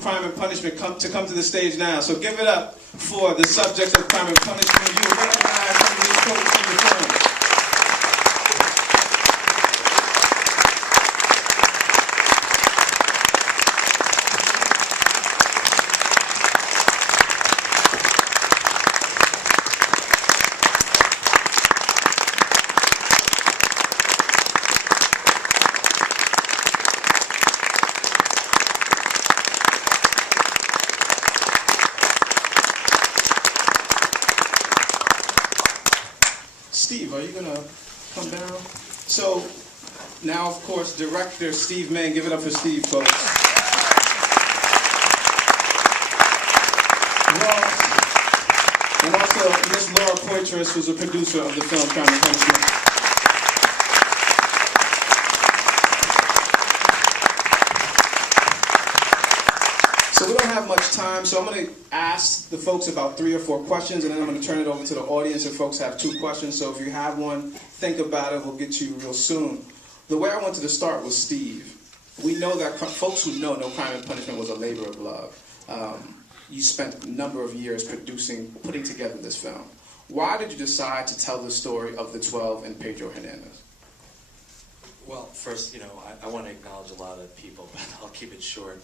Crime and Punishment come to the stage now. So give it up for the subject of Crime and Punishment. You recognize some of these quotes in the film. Steve, are you going to come down? So, now, of course, director Steve Mann. Give it up for Steve, folks. Ross, and also Miss Laura Poitras, who's a producer of the film Crime and Punishment. So we don't have much time, so I'm going to ask the folks about 3 or 4 questions, and then I'm going to turn it over to the audience if folks have 2 questions. So if you have one, think about it. We'll get to you real soon. The way I wanted to start was Steve. We know that folks who know Crime and Punishment was a labor of love. You spent a number of years putting together this film. Why did you decide to tell the story of the 12 and Pedro Hernandez? Well, first, I want to acknowledge a lot of people, but I'll keep it short.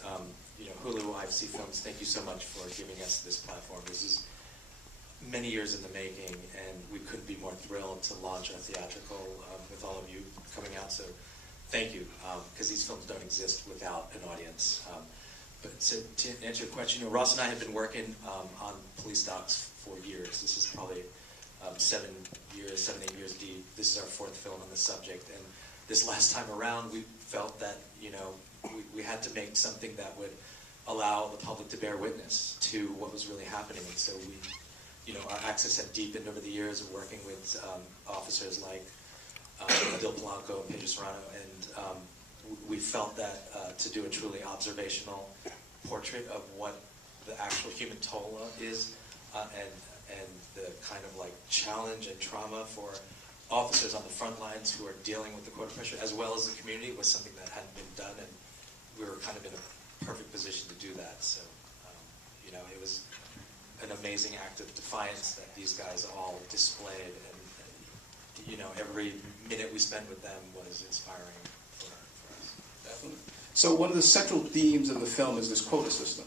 Hulu, IFC Films, thank you so much for giving us this platform. This is many years in the making, and we couldn't be more thrilled to launch our theatrical with all of you coming out. So thank you, because these films don't exist without an audience. But to answer your question, Ross and I have been working on police docs for years. This is probably 7, 8 years deep. This is our 4th film on the subject, and this last time around, we felt that we had to make something that would allow the public to bear witness to what was really happening. And so our access had deepened over the years of working with officers like Adil Polanco and Pedro Serrano, and we felt that to do a truly observational portrait of what the actual human toll is, and the kind of challenge and trauma for officers on the front lines who are dealing with the court of pressure, as well as the community, was something that hadn't been done, and we were kind of in a perfect position to do that. So, it was an amazing act of defiance that these guys all displayed, and every minute we spent with them was inspiring for us. Definitely. So one of the central themes of the film is this quota system.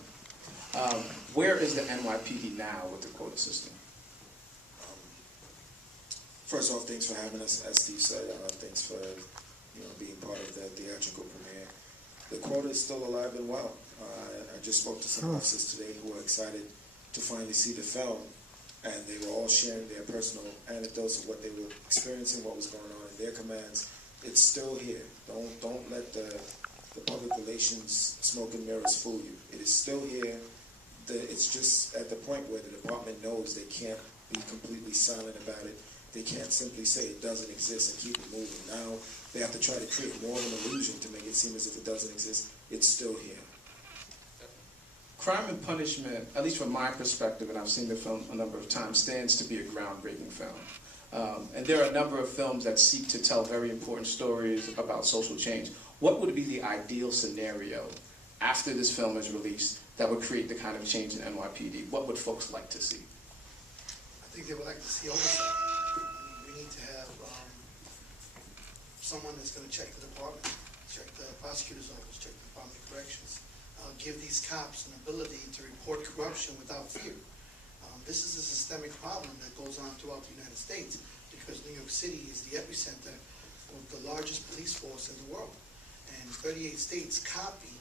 Where is the NYPD now with the quota system? First off, thanks for having us. As Steve said, thanks for being part of the theatrical premiere. The quota is still alive and well. I just spoke to some officers today who were excited to finally see the film, and they were all sharing their personal anecdotes of what they were experiencing, what was going on in their commands. It's still here. Don't let the public relations smoke and mirrors fool you. It is still here. It's just at the point where the department knows they can't be completely silent about it. They can't simply say it doesn't exist and keep it moving. Now they have to try to create more of an illusion to make it seem as if it doesn't exist. It's still here. Crime and Punishment, at least from my perspective, and I've seen the film a number of times, stands to be a groundbreaking film. And there are a number of films that seek to tell very important stories about social change. What would be the ideal scenario after this film is released that would create the kind of change in NYPD? What would folks like to see? I think they would like to see oversight. We need to have someone that's going to check the department, check the prosecutor's office, check the Department of Corrections, give these cops an ability to report corruption without fear. This is a systemic problem that goes on throughout the United States because New York City is the epicenter of the largest police force in the world. And 38 states copy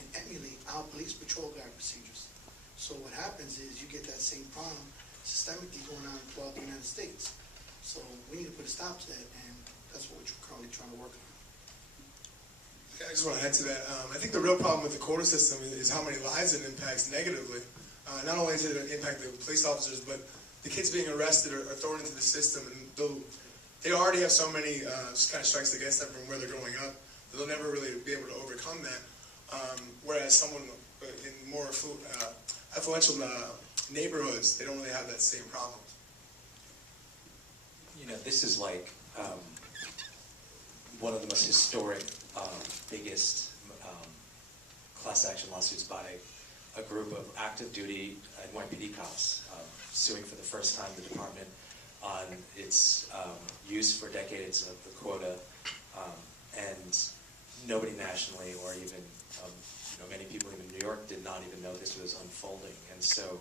and emulate our police patrol guard procedures. So what happens is you get that same problem systemically going on throughout the United States. So we need to put a stop to that, and that's what we're currently trying to work on. Yeah, I just want to add to that. I think the real problem with the quota system is how many lives it impacts negatively. Not only does it impact the police officers, but the kids being arrested are thrown into the system, and they already have so many kind of strikes against them from where they're growing up, that they'll never really be able to overcome that. Whereas someone in more affluential neighborhoods, they don't really have that same problem. This is like one of the most historic, biggest class action lawsuits by a group of active duty NYPD cops suing for the first time the department on its use for decades of the quota, and nobody nationally or even many people even in New York did not even know this was unfolding. And so,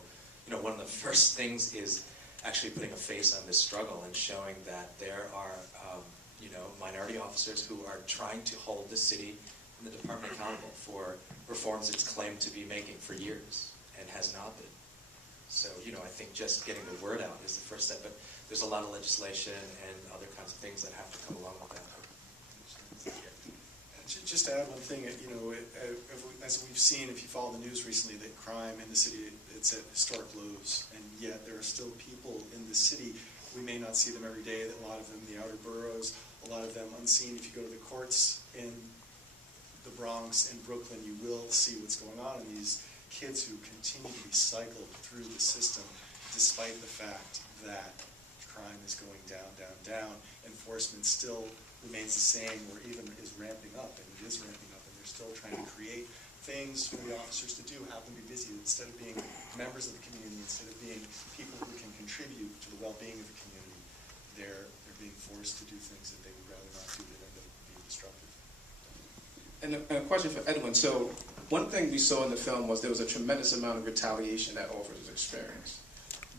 one of the first things is actually putting a face on this struggle and showing that there are minority officers who are trying to hold the city and the department accountable for reforms it's claimed to be making for years and has not been. So, I think just getting the word out is the first step, but there's a lot of legislation and other kinds of things that have to come along with that. Just to add one thing, as we've seen, if you follow the news recently, that crime in the city, it's at historic lows, and yet there are still people in the city. We may not see them every day, a lot of them in the outer boroughs, a lot of them unseen. If you go to the courts in the Bronx and Brooklyn, you will see what's going on, and these kids who continue to be cycled through the system despite the fact that crime is going down, down, down. Enforcement still remains the same or even is ramping up, and it is ramping up, and they're still trying to create things for the officers to do, have them be busy instead of being members of the community, instead of being people who can contribute to the well-being of the community. They're being forced to do things that they would rather not do that end up being destructive. And a question for Edwin. So one thing we saw in the film was there was a tremendous amount of retaliation that officers experienced.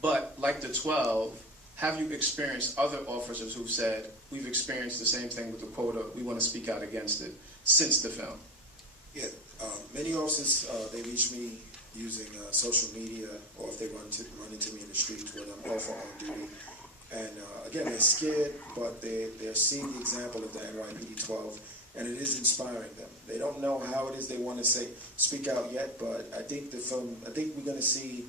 But like the 12, have you experienced other officers who've said, we've experienced the same thing with the quota, we want to speak out against it, since the film? Yeah, many officers, they reach me using social media, or if they run into me in the street when I'm off or on duty. And again, they're scared, but they're seeing the example of the NYPD 12, and it is inspiring them. They don't know how it is they want to speak out yet, but I think we're going to see,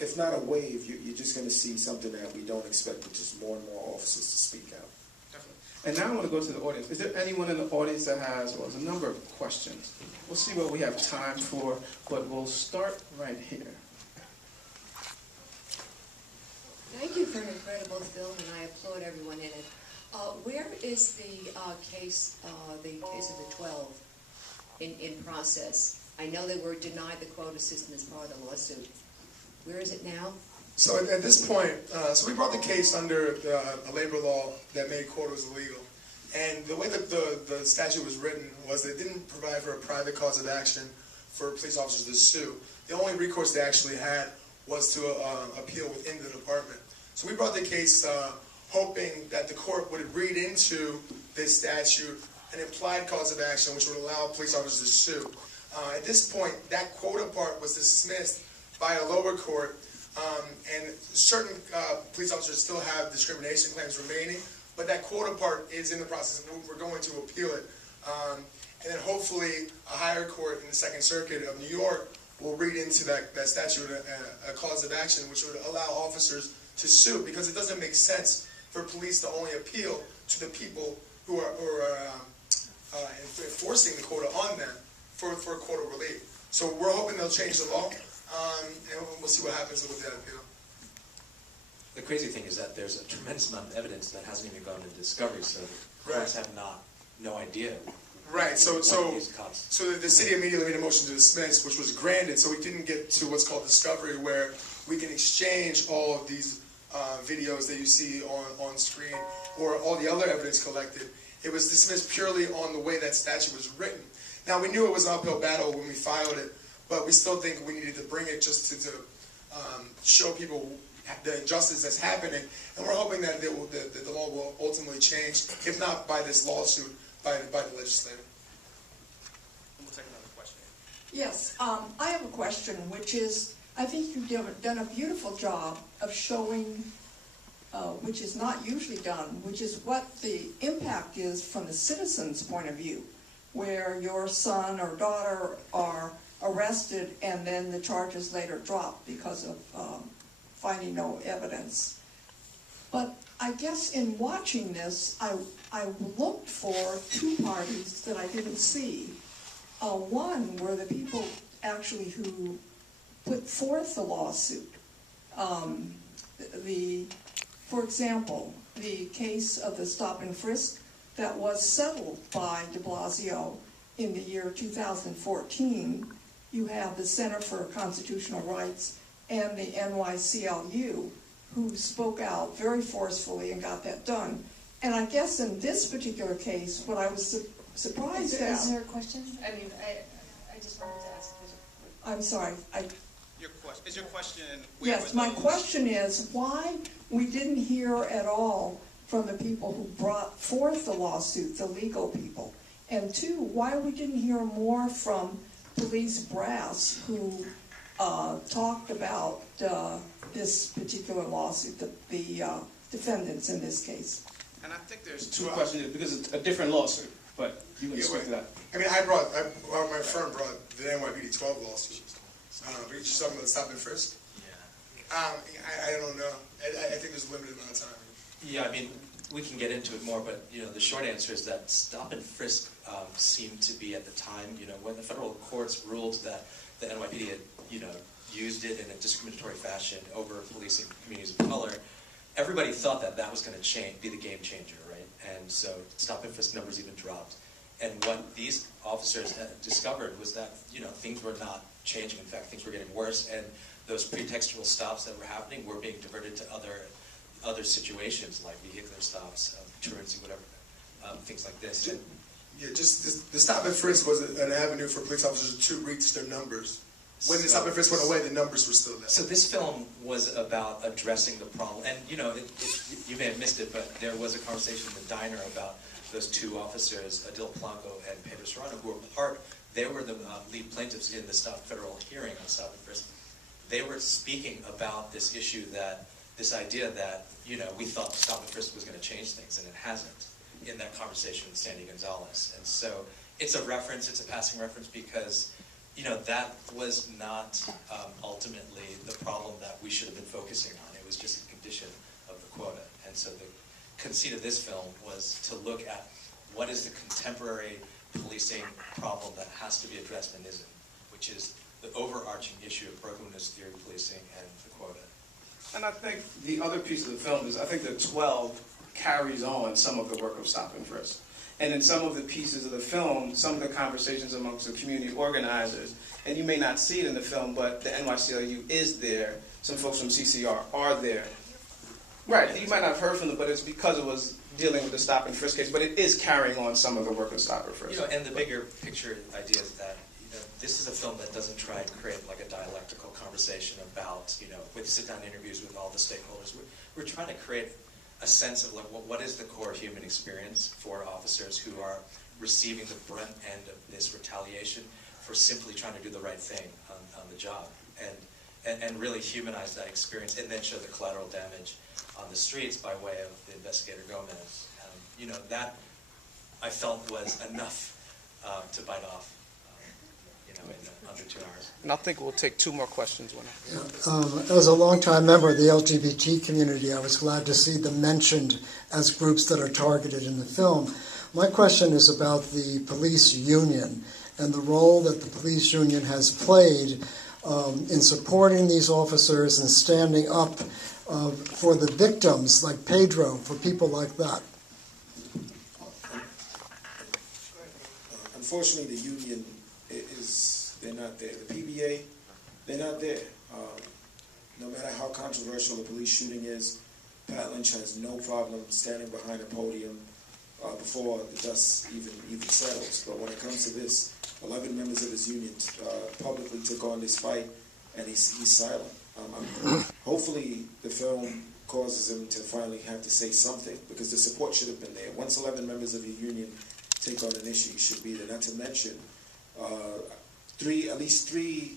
if not a wave, you're just going to see something that we don't expect, which is more and more officers to speak out. Definitely. And now I want to go to the audience. Is there anyone in the audience that has, there's a number of questions. We'll see what we have time for, but we'll start right here. Thank you for an incredible film, and I applaud everyone in it. Where is the case of the 12 in process? I know they were denied the quota system as part of the lawsuit. Where is it now? So at this point, so we brought the case under a labor law that made quotas illegal. And the way that the statute was written was that it didn't provide for a private cause of action for police officers to sue. The only recourse they actually had was to appeal within the department. So we brought the case hoping that the court would read into this statute an implied cause of action which would allow police officers to sue. At this point, that quota part was dismissed by a lower court, and certain police officers still have discrimination claims remaining, but that quota part is in the process, and we're going to appeal it. And then hopefully a higher court in the Second Circuit of New York will read into that statute a cause of action which would allow officers to sue, because it doesn't make sense for police to only appeal to the people who are enforcing the quota on them for quota relief. So we're hoping they'll change the law, and we'll see what happens with that appeal. The crazy thing is that there's a tremendous amount of evidence that hasn't even gone into discovery, so the courts have no idea. Right, so the the city immediately made a motion to dismiss, which was granted, so we didn't get to what's called discovery, where we can exchange all of these videos that you see on screen, or all the other evidence collected. It was dismissed purely on the way that statute was written. Now, we knew it was an uphill battle when we filed it, but we still think we needed to bring it just to show people the injustice that's happening, and we're hoping that the law will ultimately change, if not by this lawsuit, by the legislature. We'll take another question. Yes, I have a question, which is, I think you've done a beautiful job of showing, which is not usually done, which is what the impact is from the citizen's point of view, where your son or daughter are arrested and then the charges later dropped because of finding no evidence. But I guess in watching this, I looked for two parties that I didn't see. One were the people actually who put forth the lawsuit. For example, the case of the stop and frisk that was settled by de Blasio in the year 2014, you have the Center for Constitutional Rights and the NYCLU, who spoke out very forcefully and got that done. And I guess in this particular case, what I was surprised Is at, there a question? I mean, I just wanted to ask. I'm sorry, Is your question? Where yes, were my those- question is why we didn't hear at all from the people who brought forth the lawsuit, the legal people. And two, why we didn't hear more from police brass who talked about this particular lawsuit, the defendants in this case. And I think there's two questions because it's a different lawsuit, but you can speak to that. I mean, my firm brought the NYPD 12 lawsuit. But you're just talking about stop and frisk? Yeah. I don't know. I think there's a limited amount of time. Yeah, I mean, we can get into it more, but the short answer is that stop and frisk seemed to be at the time, when the federal courts ruled that the NYPD had, used it in a discriminatory fashion over policing communities of color. Everybody thought that that was going to be the game changer, right? And so stop and frisk numbers even dropped. And what these officers discovered was that, things were not changing. In fact, things were getting worse, and those pretextual stops that were happening were being diverted to other situations like vehicular stops, truancy, whatever, things like this. And Yeah, just the stop and frisk was an avenue for police officers to reach their numbers. When the stop and frisk went away, the numbers were still there. So this film was about addressing the problem, and you may have missed it, but there was a conversation in the diner about those two officers, Adil Blanco and Pedro Serrano, who were they were the lead plaintiffs in the federal hearing on stop and frisk. They were speaking about this issue this idea that, we thought stop and frisk was going to change things, and it hasn't, in that conversation with Sandy Gonzalez. And so it's a passing reference because, that was not ultimately the problem that we should have been focusing on. It was just a condition of the quota. And so the conceit of this film was to look at what is the contemporary policing problem that has to be addressed and isn't, which is the overarching issue of broken witness theory policing and the quota. And I think the other piece of the film is I think the 12 carries on some of the work of stop and frisk. And in some of the pieces of the film, some of the conversations amongst the community organizers, and you may not see it in the film, but the NYCLU is there. Some folks from CCR are there. Right, you might not have heard from them, but it's because it was dealing with the stop and frisk case, but it is carrying on some of the work of stop and frisk. And the bigger picture idea is that this is a film that doesn't try and create like a dialectical conversation about, with sit-down interviews with all the stakeholders. We're trying to create a sense of like what is the core human experience for officers who are receiving the brunt end of this retaliation for simply trying to do the right thing on the job, and really humanize that experience, and then show the collateral damage on the streets by way of the investigator Gomez. That I felt was enough to bite off. In under 2 hours. And I think we'll take 2 more questions. As a longtime member of the LGBT community, I was glad to see them mentioned as groups that are targeted in the film. My question is about the police union and the role that the police union has played in supporting these officers and standing up for the victims, like Pedro, for people like that. Unfortunately, the union they're not there. The PBA, they're not there. No matter how controversial the police shooting is, Pat Lynch has no problem standing behind a podium before the dust even settles. But when it comes to this, 11 members of his union publicly took on this fight, and he's silent. Hopefully, the film causes him to finally have to say something, because the support should have been there. Once 11 members of your union take on an issue, you should be there. Not to mention, at least three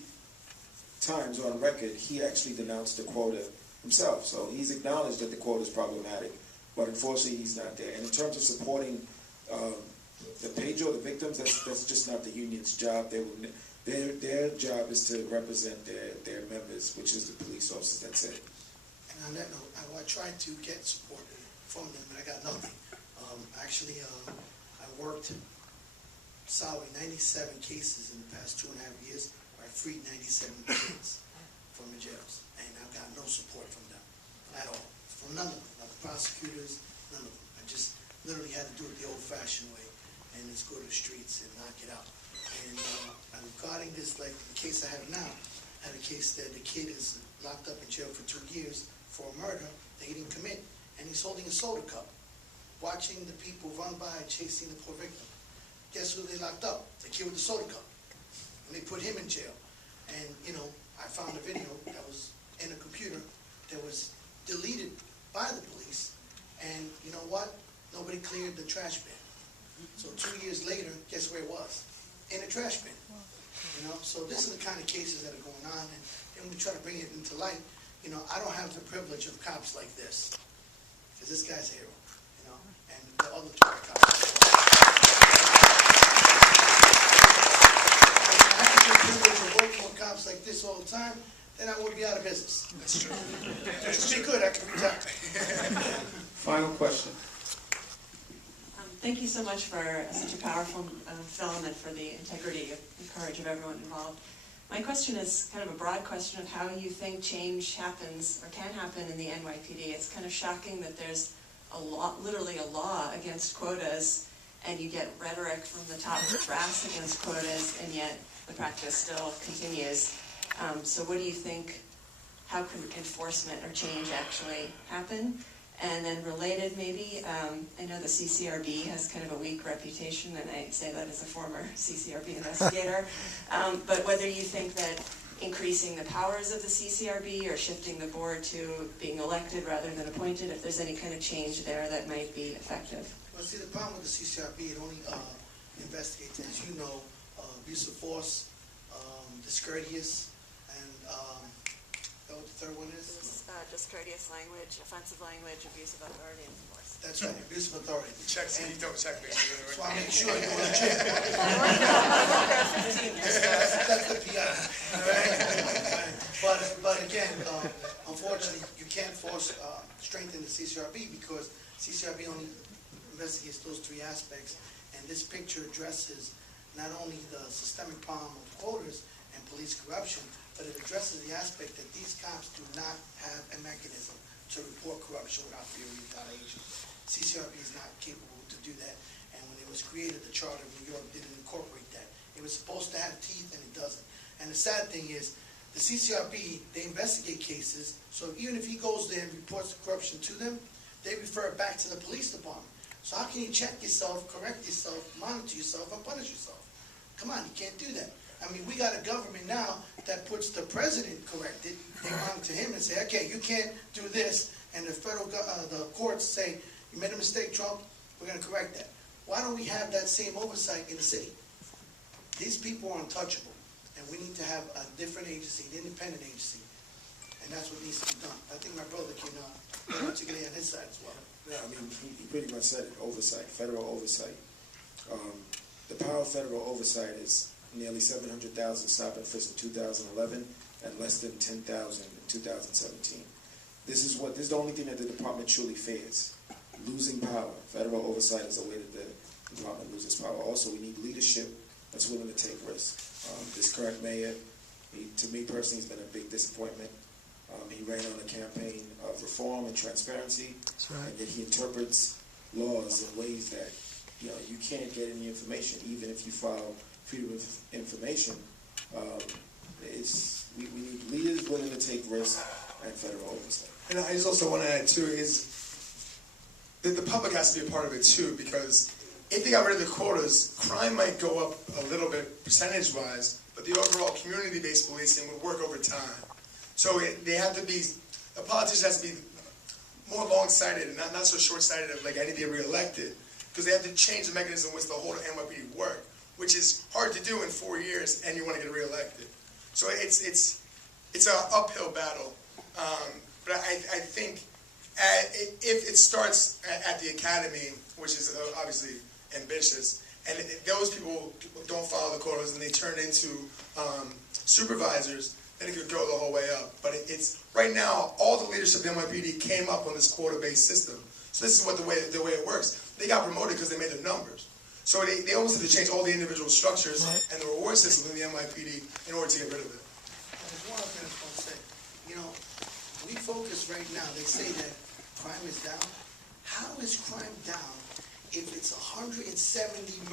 times on record, he actually denounced the quota himself. So he's acknowledged that the quota is problematic, but unfortunately he's not there. And in terms of supporting the Pedro, the victims, that's just not the union's job. Their job is to represent their members, which is the police officers. That's it. And on that note, I tried to get support from them, and I got nothing. I worked solid 97 cases in the past 2.5 years, where I freed 97 kids from the jails, and I've got no support from them at all, from none of them, not the prosecutors, none of them. I just literally had to do it the old-fashioned way, and just go to the streets and knock it out. And regarding this, like the case I have now, I had a case that the kid is locked up in jail for 2 years for a murder that he didn't commit, and he's holding a soda cup, watching the people run by, chasing the poor victim. Guess who they locked up? The kid with the soda cup. And they put him in jail. And, you know, I found a video that was in a computer that was deleted by the police, and you know what? Nobody cleared the trash bin. So 2 years later, guess where it was? In a trash bin. You know, so this are the kind of cases that are going on, and then we try to bring it into light. You know, I don't have the privilege of cops like this, because this guy's a hero, you know, and the other two are cops. If I had the privilege of working with cops like this all the time, then I would be out of business. That's true. It's pretty good, I can retire. Final question. Thank you so much for such a powerful film and for the integrity and courage of everyone involved. My question is kind of a broad question of how you think change happens or can happen in the NYPD. It's kind of shocking that there's a law, literally a law against quotas, and you get rhetoric from the top brass against quotas, and yet the practice still continues. So what do you think, how can enforcement or change actually happen? And then related maybe, I know the CCRB has kind of a weak reputation, and I say that as a former CCRB investigator, but whether you think that increasing the powers of the CCRB or shifting the board to being elected rather than appointed, if there's any kind of change there that might be effective. Well, see, the problem with the CCRB, it only investigates, as you know, abuse of force, discourteous, and what the third one is? Discourteous language, offensive language, abuse of authority, and force. That's right, abuse of authority. Check, you don't check me. So I make sure you're on check. That's the PI. Right? But again, unfortunately, you can't force strengthen the CCRB because CCRB only investigates those three aspects, and this picture addresses not only the systemic problem of quotas and police corruption, but it addresses the aspect that these cops do not have a mechanism to report corruption without fear of retaliation. CCRB is not capable to do that, and when it was created, the Charter of New York didn't incorporate that. It was supposed to have teeth, and it doesn't. And the sad thing is, the CCRB, they investigate cases, so even if he goes there and reports the corruption to them, they refer it back to the police department. So how can you check yourself, correct yourself, monitor yourself, and punish yourself? Come on, you can't do that. I mean, we got a government now that puts the president corrected. They monitor him and say, okay, you can't do this. And the the courts say, you made a mistake, Trump, we're going to correct that. Why don't we have that same oversight in the city? These people are untouchable, and we need to have a different agency, an independent agency. And that's what needs to be done. I think my brother can articulate on his side as well. Yeah, I mean, he pretty much said it, oversight, federal oversight. The power of federal oversight is nearly 700,000 stop and frisk in 2011 and less than 10,000 in 2017. This is the only thing that the department truly fears, losing power. Federal oversight is the way that the department loses power. Also, we need leadership that's willing to take risks. This current mayor, to me personally, has been a big disappointment. He ran on a campaign of reform and transparency, and yet he interprets laws in ways that, you know, you can't get any information, even if you file freedom of information. We need leaders willing to take risks and federal oversight. And I just also want to add too is that the public has to be a part of it too, because if they got rid of the quotas, crime might go up a little bit percentage-wise, but the overall community-based policing would work over time. So they have to be, a politician has to be more long-sighted and not so short-sighted of like I need to get reelected, because they have to change the mechanism in which the whole NYPD work, which is hard to do in 4 years, and you want to get reelected. So it's an uphill battle. But I think if it starts at the academy, which is obviously ambitious, and those people don't follow the quotas and they turn into supervisors, then it could go the whole way up. But it's right now, all the leadership of the NYPD came up on this quota-based system. So this is what the way it works. They got promoted because they made their numbers. So they almost have to change all the individual structures and the reward system in the NYPD in order to get rid of it. There's one other thing I just want to say. You know, we focus right now, they say that crime is down. How is crime down if it's 170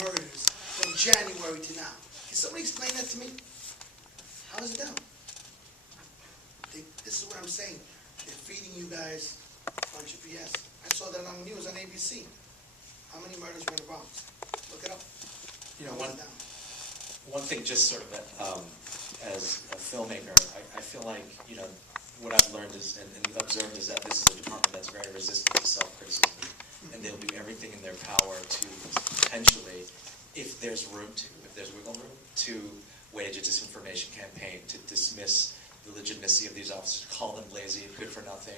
murders from January to now? Can somebody explain that to me? How is it done? This is what I'm saying. They're feeding you guys a bunch of BS. I saw that on the news on ABC. How many murders were in the Bronx? Look it up. You know, How is it done? one thing just sort of as a filmmaker, I feel like, you know, what I've learned is, and observed is that this is a department that's very resistant to self-criticism. And they'll do everything in their power to potentially, if there's wiggle room, to wage a disinformation campaign, to dismiss the legitimacy of these officers, call them lazy, good for nothing,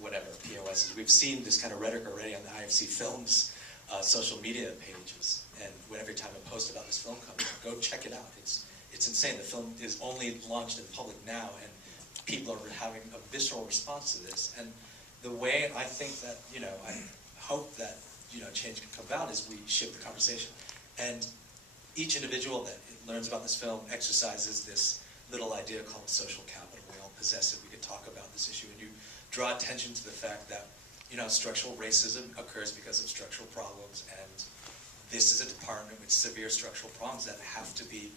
whatever, POSs. We've seen this kind of rhetoric already on the IFC Films social media pages. And every time I post about this film comes out, go check it out. It's insane. The film is only launched in public now, and people are having a visceral response to this. And the way I think that, you know, I hope that, you know, change can come about is we shift the conversation. And each individual that learns about this film exercises this little idea called social capital. We all possess it. We could talk about this issue, and you draw attention to the fact that, you know, structural racism occurs because of structural problems, and this is a department with severe structural problems that has to be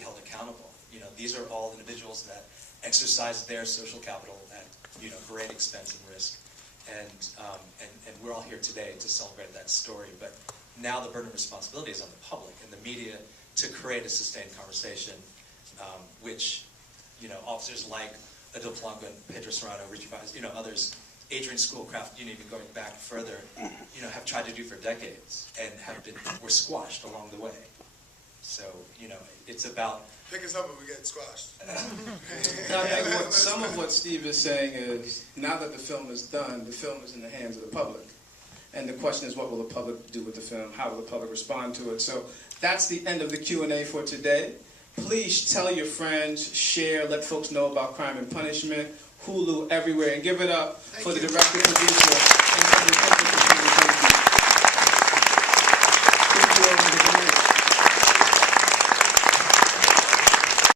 held accountable. You know, these are all individuals that exercise their social capital at, you know, great expense and risk, and we're all here today to celebrate that story. But now the burden of responsibility is on the public and the media to create a sustained conversation, which, you know, officers like Adil Polanco and Pedro Serrano, Richie Valles, you know, others, Adrian Schoolcraft, you know, even going back further, you know, have tried to do for decades and were squashed along the way. So, you know, it's about... Pick us up if we get squashed. I think some of what Steve is saying is, now that the film is done, the film is in the hands of the public. And the question is, what will the public do with the film? How will the public respond to it? So that's the end of the Q&A for today. Please tell your friends, share, let folks know about Crime and Punishment, Hulu everywhere, and give it up for the director, producer, and